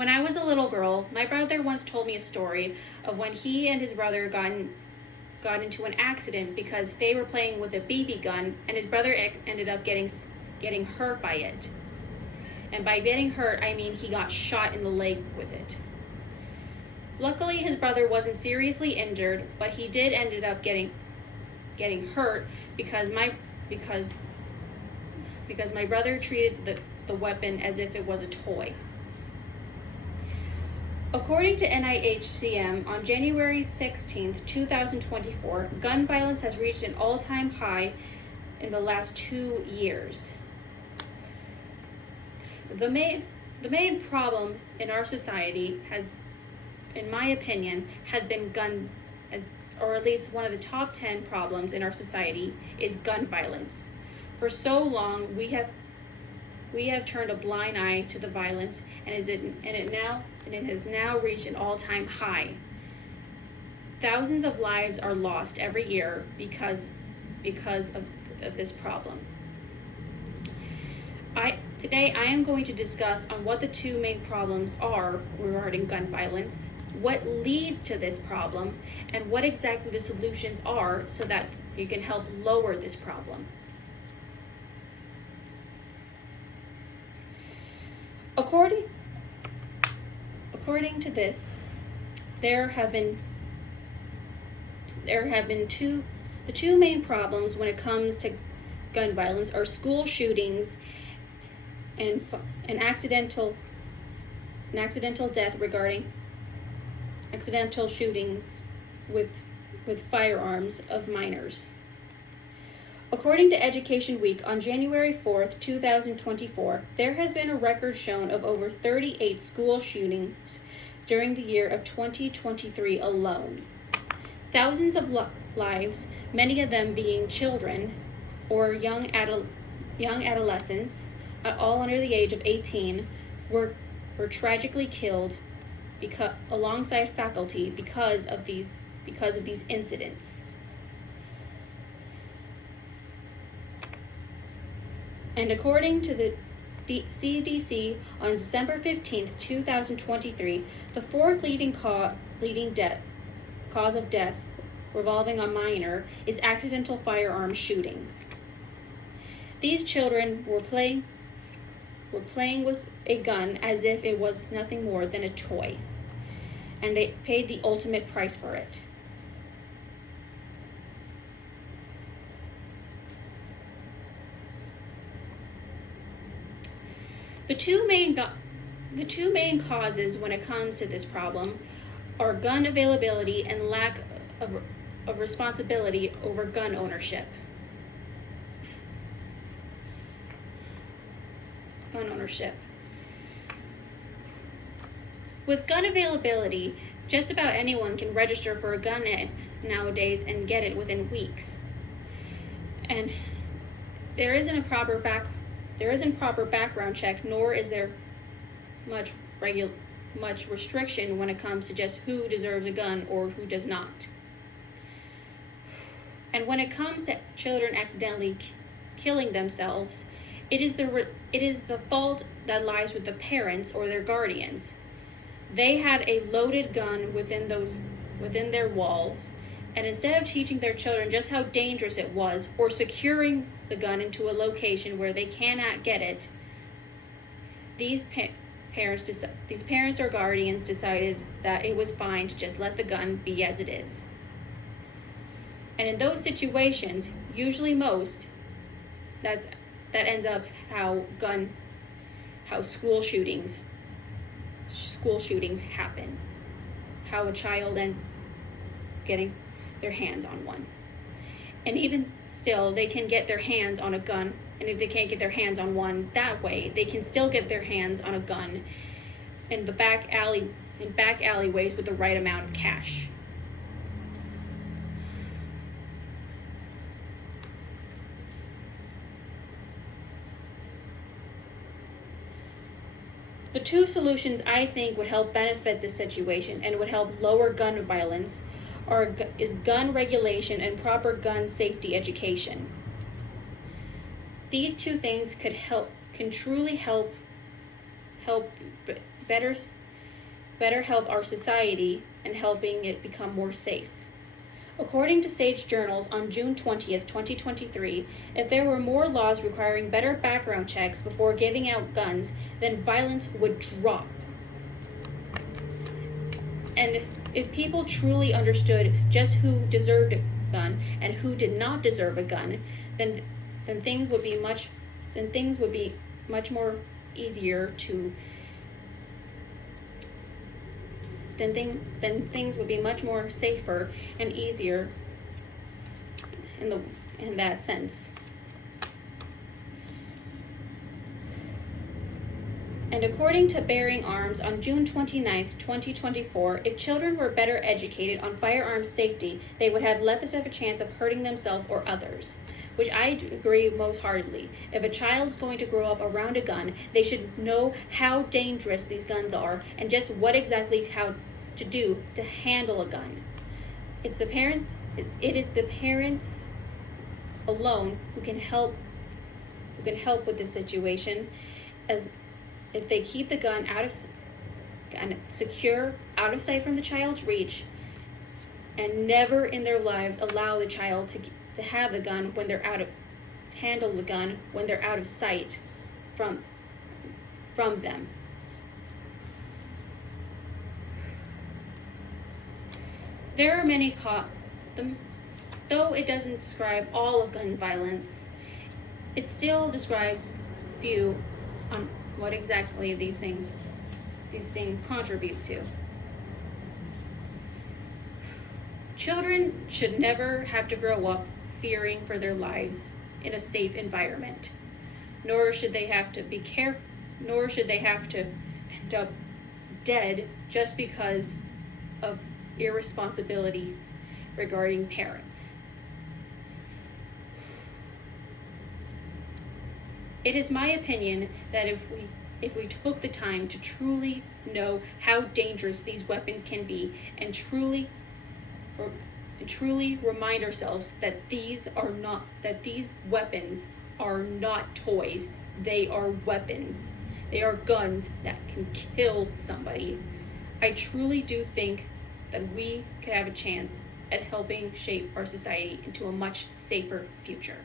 When I was a little girl, my brother once told me a story of when he and his brother got into an accident because they were playing with a BB gun, and his brother ended up getting hurt by it. And by getting hurt, I mean he got shot in the leg with it. Luckily, his brother wasn't seriously injured, but he did ended up getting hurt because my brother treated the weapon as if it was a toy. According to NIHCM, on January 16, 2024, gun violence has reached an all-time high in the last 2 years. The main problem in our society has, in my opinion, has been or at least one of the top 10 problems in our society is gun violence. For so long, we have turned a blind eye to the violence, and it has now reached an all-time high. Thousands of lives are lost every year because of this problem. Today I am going to discuss on what the two main problems are regarding gun violence, what leads to this problem, and what exactly the solutions are so that you can help lower this problem. According to this, the two main problems when it comes to gun violence are school shootings and accidental death regarding accidental shootings with firearms of minors. According to Education Week on January 4th, 2024, there has been a record shown of over 38 school shootings during the year of 2023 alone. Thousands of lives, many of them being children or young adolescents, all under the age of 18, were tragically killed alongside faculty because of these incidents. And according to the CDC on December 15th, 2023, the fourth leading cause of death revolving on minor is accidental firearm shooting. These children were playing with a gun as if it was nothing more than a toy, and they paid the ultimate price for it. The two main causes when it comes to this problem are gun availability and lack of responsibility over gun ownership. With gun availability, just about anyone can register for a gun nowadays and get it within weeks. And there isn't proper background check, nor is there much restriction when it comes to just who deserves a gun or who does not. And when it comes to children accidentally killing themselves, it is the fault that lies with the parents or their guardians. They had a loaded gun within their walls, and instead of teaching their children just how dangerous it was or securing the gun into a location where they cannot get it, these parents or guardians decided that it was fine to just let the gun be as it is. And in those situations, usually most, that ends up how school shootings happen. How a child ends getting their hands on one. And even still, they can get their hands on a gun, and if they can't get their hands on one that way, they can still get their hands on a gun in back alleyways with the right amount of cash. The two solutions I think would help benefit this situation and would help lower gun violence is gun regulation and proper gun safety education. These two things can truly help better better help our society and helping it become more safe. According to Sage Journals on June 20th, 2023, if there were more laws requiring better background checks before giving out guns, then violence would drop. And if people truly understood just who deserved a gun and who did not deserve a gun, then things would be much more easier to then things would be much more safer and easier in that sense. And according to Bearing Arms on June 29th, 2024, if children were better educated on firearms safety, they would have less of a chance of hurting themselves or others, which I agree most heartedly. If a child's going to grow up around a gun, they should know how dangerous these guns are and just what exactly how to do to handle a gun. It is the parents alone who can help with this situation, as if they keep the gun secure, out of sight from the child's reach, and never in their lives allow the child to have the gun when they're handle the gun when they're out of sight from them. There are many though it doesn't describe all of gun violence, it still describes few on what exactly these things contribute to. Children should never have to grow up fearing for their lives in a safe environment, nor should they have to end up dead just because of irresponsibility regarding parents. It is my opinion that if we took the time to truly know how dangerous these weapons can be and truly remind ourselves that these weapons are not toys, they are weapons. They are guns that can kill somebody. I truly do think that we could have a chance at helping shape our society into a much safer future.